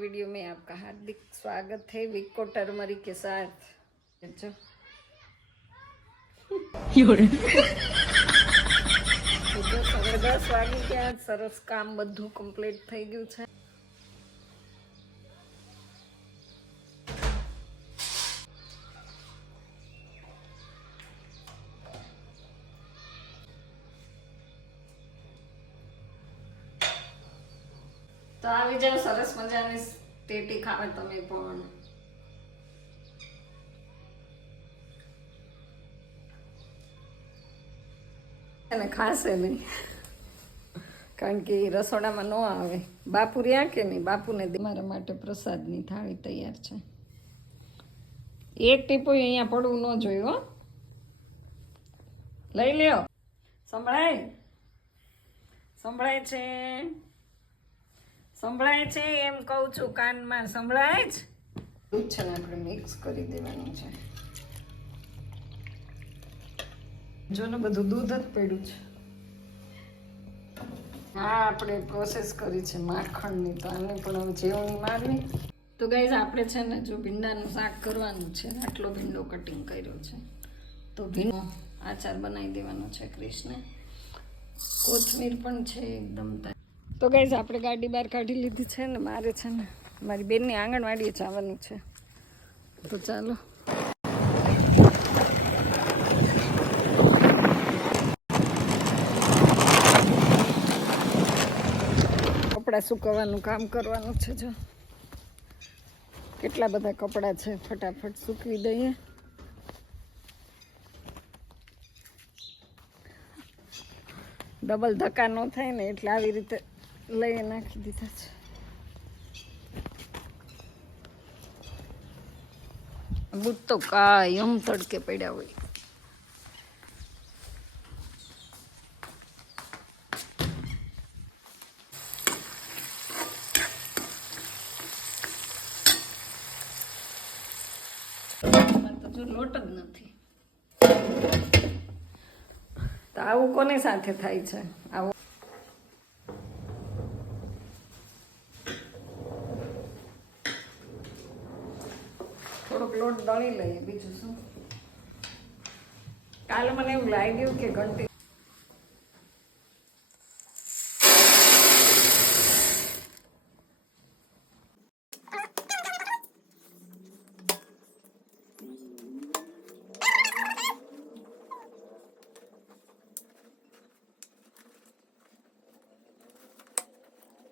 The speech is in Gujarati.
वीडियो में आपका हार्दिक स्वागत है विको टर्मरिक के साथ। जो 10 વાગી ગયા, સરસ કામ બધું કમ્પ્લીટ થઈ ગયું છે। તો આવી જાવ, સરસ મજાની ટેટી ખાવા તમે પણ। અને ખાશે નહીં કારણ કે રસોડામાં ન આવે। બાપુ રહ્યા કે નહીં, બાપુને મારા માટે પ્રસાદની થાળી તૈયાર છે। એક ટીપું અહીંયા પડવું ન જોયું, હો લઈ લ્યો। સંભળાય સંભળાય છે, સંભળાય છે એમ કહું છું, કાનમાં સંભળાય જ। દૂધ છે ને આપણે મિક્સ કરી દેવાનું છે। જો ને બધું દૂધ જ પડ્યું છે। હા, આપણે પ્રોસેસ કરી છે માખણની, તો આને પણ હવે જેવણી મારવી। તો ગાઈઝ આપણે છે ને જો ભીંડાનું શાક કરવાનું છે, આટલો ભીંડો કટિંગ કર્યો છે, તો ભીંડો આચાર બનાવી દેવાનો છે ક્રિશને। કોથમીર પણ છે એકદમ। તો ગાઈઝ આપણે ગાડી બહાર કાઢી લીધી છે ને, મારે છે ને મારી બેનની આંગણવાડીએ જવાનું છે, તો ચાલો। કપડાં સુકવવાનું કામ કરવાનું છે। જો કેટલા બધા કપડાં છે, ફટાફટ સૂકવી દઈએ। ડબલ ધક્કા ન થાય ને એટલે આવી રીતે લઈ નાખી દીધા છે। બૂટ તો કાયમ તડકે પડ્યા હોય। તો જો લોટ જ નથી, તો આવું કોની સાથે થાય છે આવું? થોડોક લોટ દળી લઈએ, બીજું શું। કાલે મને એવું લાગ્યું કે ઘંટી